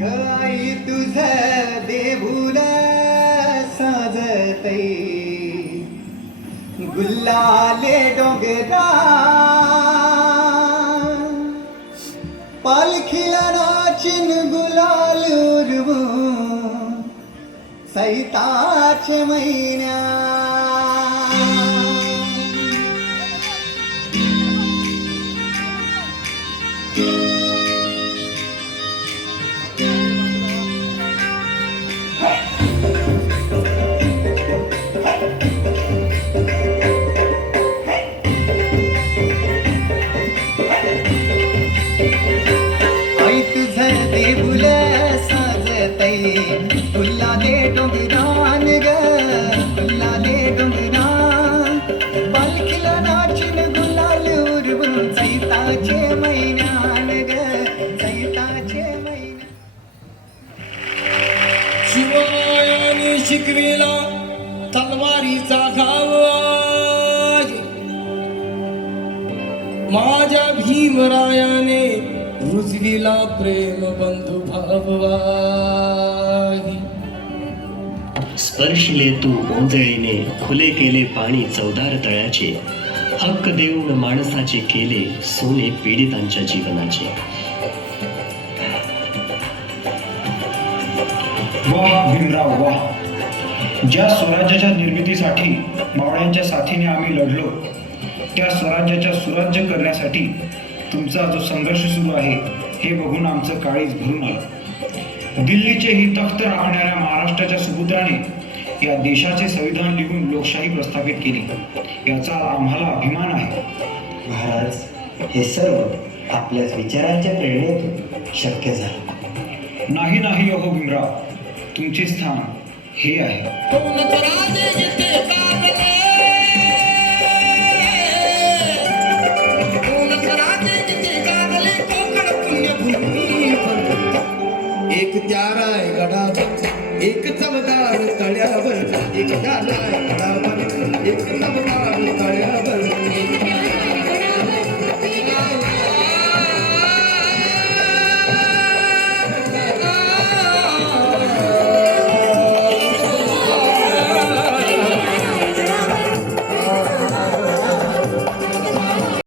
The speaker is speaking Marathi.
गाई तुझ देऊळ साजतई गुल्लाले डोंगरा पालखीला नाचिन गुलाल उरवू सैताचे महिन्या देऊळ साजतई गुल्लाले डोंगरान ग गुल्लाले डोंगरान पालखीला नाचिन गुलाल उरवून चैताचे महिन्यान ग चैताचे महिन्यान शिवरायाने शिकविला तलवारीचा घाव माझ्या भीमरायाने रुजविला प्रेम बंधु भाववाही स्पर्शिले तू ओंजळीने खुले केले पाणी चौदार तळ्याचे हक्क देऊन माणसाचे केले सोने पीडितांच्या जीवनाचे. वाह भीमराव वाह. ज्या स्वराज्याच्या निर्मितीसाठी मावळ्यांच्या साथीने आम्ही लढलो त्या स्वराज्याच्या सुराज्य करण्यासाठी तुमचा जो संघर्ष सुरू आहे हे बघून आमचं काळीज भरून आलं. दिल्लीचे ही तख्त राखणाऱ्या महाराष्ट्राच्या सुपुत्राने या देशाचे संविधान लिहून लोकशाही प्रस्थापित केली याचा आम्हाला अभिमान आहे. महाराज हे सर्व आपल्याच विचारांच्या प्रेरणेतून शक्य झालं. नाही नाही अहो भीमराव, तुमचे स्थान हे आहे. एक त्याराय गडावर एक चमदार तळ्यावर एक त्याराय गडावर एक चमदार